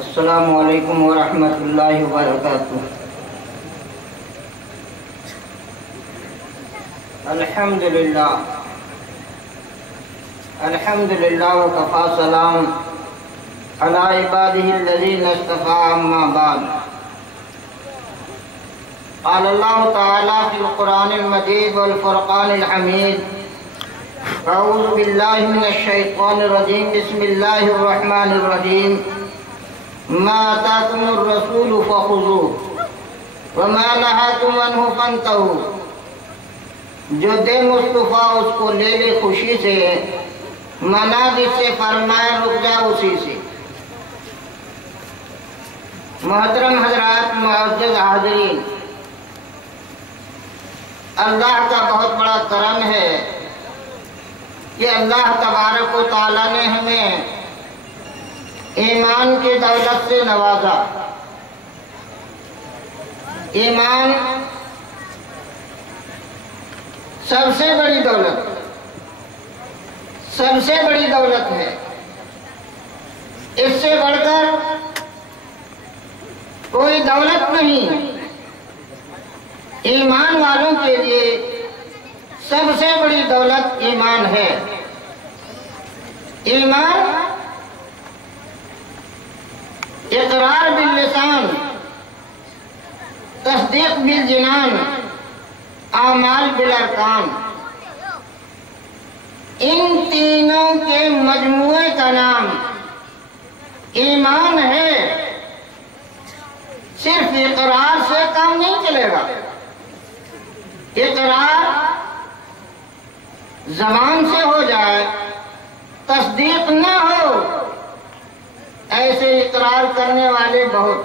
السلام علیکم ورحمۃ اللہ وبرکاتہ۔ الحمدللہ وکفی سلام علی عبادہ الذین اصطفیٰ اما بعد۔ قال اللہ تعالی فی القرآن المجید والفرقان الحمید: اعوذ باللہ من الشیطان الرجیم، بسم اللہ الرحمن الرحیم۔ ما آتاکم الرسول فخذوہ وما نہاکم عنہ فانتہوا۔ جو دے مصطفیٰ اس کو لے لے خوشی سے، منع جس سے فرمائے رک جا اسی سے۔ محترم حضرات، معزز حاضرین، اللہ کا بہت بڑا کرم ہے کہ اللہ تبارک و تعالیٰ نے ہمیں ایمان کی دولت سے نوازا۔ ایمان سب سے بڑی دولت ہے۔ اس سے بڑھ کر کوئی دولت نہیں۔ ایمان والوں کے لیے سب سے بڑی دولت ایمان ہے۔ ایمان اقرار باللسان، تصدیق بالجنان، اعمال بالارکان، ان تینوں کے مجموعے کا نام ایمان ہے۔ صرف اقرار سے کام نہیں چلے گا۔ اقرار زبان سے ہو جائے، تصدیق نہ ہو، ایسے اقرار کرنے والے بہت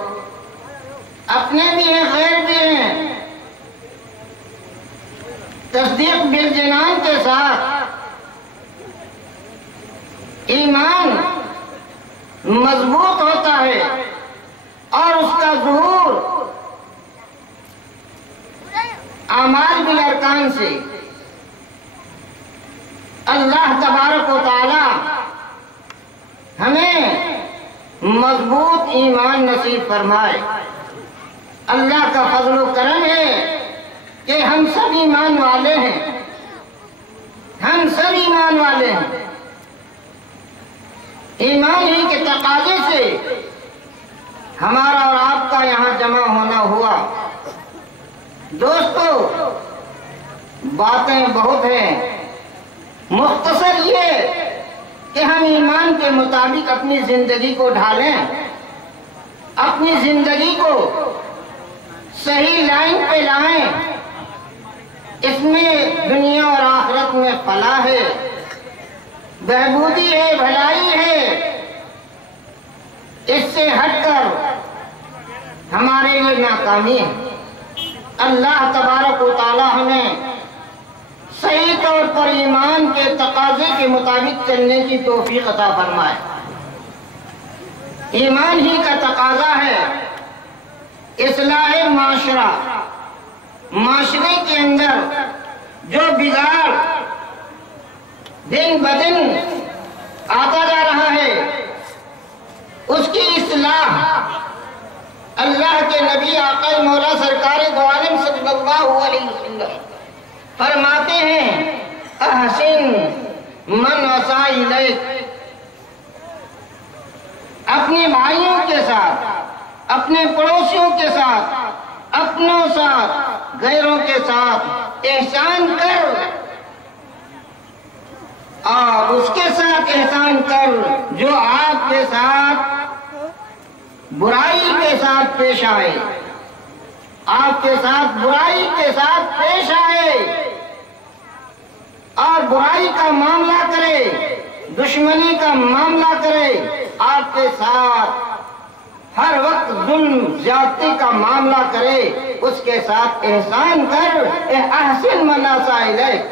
اپنے بھی ہیں، غیر بھی ہیں۔ تصدیق بالجنان کے ساتھ ایمان مضبوط ہوتا ہے اور اس کا ظہور اعمال بالارکان سے۔ اللہ تبارک و تعالی ہمیں مضبوط ایمان نصیب فرمائے۔ اللہ کا فضل و کرم ہے کہ ہم سب ایمان والے ہیں، ہم سب ایمان والے ہیں۔ ایمان ہی کے تقاضے سے ہمارا اور آپ کا یہاں جمع ہونا ہوا۔ دوستو، باتیں بہت ہیں، مختصر یہ کہ ہم ایمان کے مطابق اپنی زندگی کو ڈھالیں، اپنی زندگی کو صحیح لائن پہ لائیں۔ اس میں دنیا اور آخرت میں فلاح ہے، بہبودی ہے، بھلائی ہے۔ اس سے ہٹ کر ہمارے لیے ناکامی ہے۔ اللہ تبارک و تعالی ہمیں صحیح طور پر ایمان کے تقاضے کے مطابق چلنے کی توفیق عطا فرمائے۔ ایمان ہی کا تقاضا ہے اصلاح معاشرہ۔ معاشرے کے اندر جو بگاڑ دن بدن آتا جا رہا ہے، اس کی اصلاح اللہ کے نبی آقا مولا سرکار دو عالم صلی اللہ علیہ وسلم فرماتے ہیں: احسن من اساء الیک۔ اپنے بھائیوں کے ساتھ، اپنے پڑوسیوں کے ساتھ، اپنوں ساتھ، غیروں کے ساتھ احسان کر، اور اس کے ساتھ احسان کر جو آپ کے ساتھ برائی کے ساتھ پیش آئے، آپ کے ساتھ برائی کے ساتھ پیش آئے۔ برائی کا معاملہ کرے، دشمنی کا معاملہ کرے، آپ کے ساتھ ہر وقت ظلم زیادتی کا معاملہ کرے، اس کے ساتھ احسان کر، احسن من اساء الیک،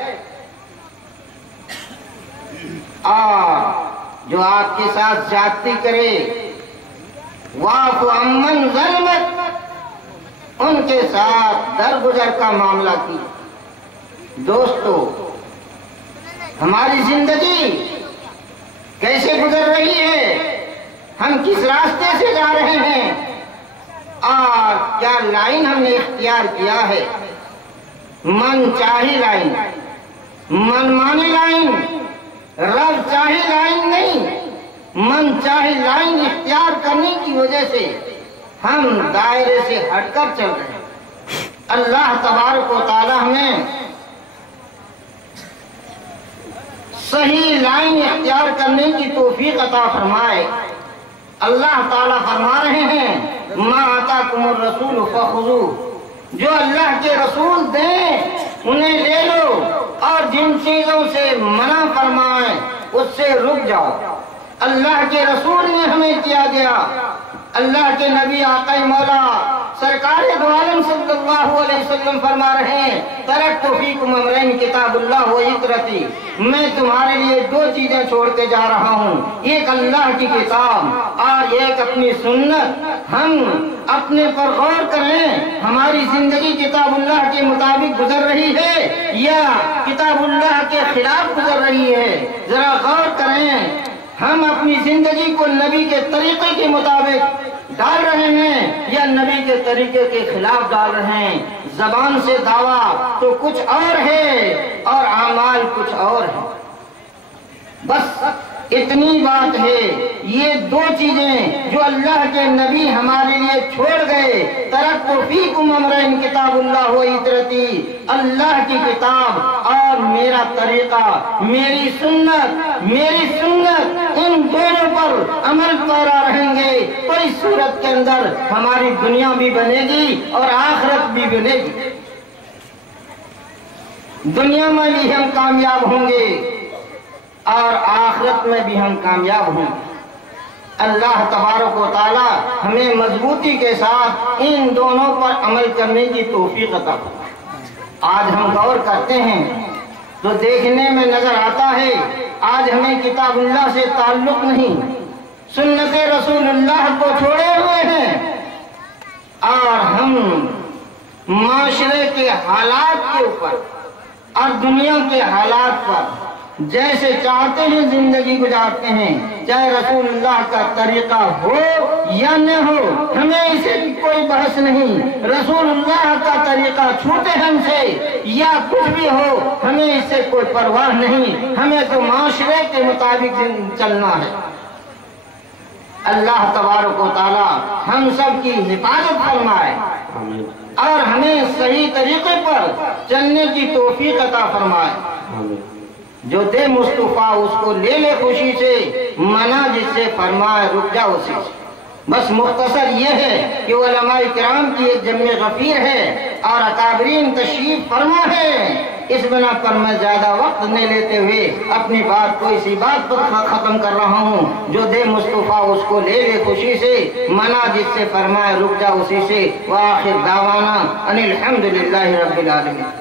اور جو آپ کے ساتھ زیادتی کرے، واعف عمن ظلمک، ان کے ساتھ درگزر کا معاملہ کی۔ دوستو، ہماری زندگی کیسے گزر رہی ہے، ہم کس راستے سے جا رہے ہیں، اور کیا لائن ہم نے اختیار کیا ہے؟ من چاہی لائن، من مانی لائن، رب چاہی لائن نہیں، من چاہی لائن اختیار کرنے کی وجہ سے ہم دائرے سے ہٹ کر چل رہے ہیں۔ اللہ تبارک و تعالی ہمیں صحیح لائن اختیار کرنے کی توفیق عطا فرمائے۔ اللہ تعالیٰ فرما رہے ہیں ما آتاکم الرسول فخذوہ، جو اللہ کے رسول دیں انہیں لے لو، اور جن چیزوں سے منع فرمائیں اس سے رک جاؤ۔ اللہ کے رسول نے ہمیں کیا دیا، اللہ کے نبی آقا مولا سرکار دو عالم صلی اللہ علیہ وسلم فرما رہے ہیں ترکت فیکم امرین کتاب اللہ و عترتی، میں تمہارے لیے دو چیزیں چھوڑ کے جا رہا ہوں، ایک اللہ کی کتاب اور ایک اپنی سنت۔ ہم اپنے پر غور کریں، ہماری زندگی کتاب اللہ کے مطابق گزر رہی ہے یا کتاب اللہ کے خلاف گزر رہی ہے؟ ذرا غور کریں، ہم اپنی زندگی کو نبی کے طریقے کے مطابق ڈال رہے ہیں یا نبی کے طریقے کے خلاف ڈال رہے ہیں؟ زبان سے دعویٰ تو کچھ اور ہے اور اعمال کچھ اور ہے۔ بس اتنی بات ہے، یہ دو چیزیں جو اللہ کے نبی ہمارے لیے چھوڑ گئے، ترکت فیکم امرین کتاب اللہ و عترتی، اللہ کی کتاب اور میرا طریقہ، میری سنت، ان دونوں پر عمل پیرا رہیں گے تو اس صورت کے اندر ہماری دنیا بھی بنے گی اور آخرت بھی بنے گی۔ دنیا میں بھی ہم کامیاب ہوں گے اور آخرت میں بھی ہم کامیاب ہوں گے۔ اللہ تبارک و تعالی ہمیں مضبوطی کے ساتھ ان دونوں پر عمل کرنے کی توفیق عطا فرمائے۔ آج ہم غور کرتے ہیں تو دیکھنے میں نظر آتا ہے آج ہمیں کتاب اللہ سے تعلق نہیں، سنت رسول اللہ کو چھوڑے ہوئے ہیں، اور ہم معاشرے کے حالات کے اوپر اور دنیا کے حالات پر جیسے چاہتے ہیں زندگی گزارتے ہیں، چاہے رسول اللہ کا طریقہ ہو یا نہ ہو، ہمیں اسے کوئی بحث نہیں۔ رسول اللہ کا طریقہ چھوٹے ہم سے یا کچھ بھی ہو، ہمیں اس سے کوئی پرواہ نہیں، ہمیں تو معاشرے کے مطابق چلنا ہے۔ اللہ تبارک و تعالی ہم سب کی حفاظت فرمائے اور ہمیں صحیح طریقے پر چلنے کی توفیق عطا فرمائے۔ جو دے مصطفیٰ اس کو لے لے خوشی سے، منع جس سے فرمائے رک جا اسی سے۔ بس مختصر یہ ہے کہ علماء کرام کی ایک جمع غفیر ہے اور اکابرین تشریف فرما ہے، اس بنا پر میں زیادہ وقت نہیں لیتے ہوئے اپنی بات کو اسی بات پر ختم کر رہا ہوں، جو دے مصطفیٰ اس کو لے لے خوشی سے، منع جس سے فرمائے رک جا اسی سے۔ وآخر دعوانا ان الحمدللہ رب العالمین۔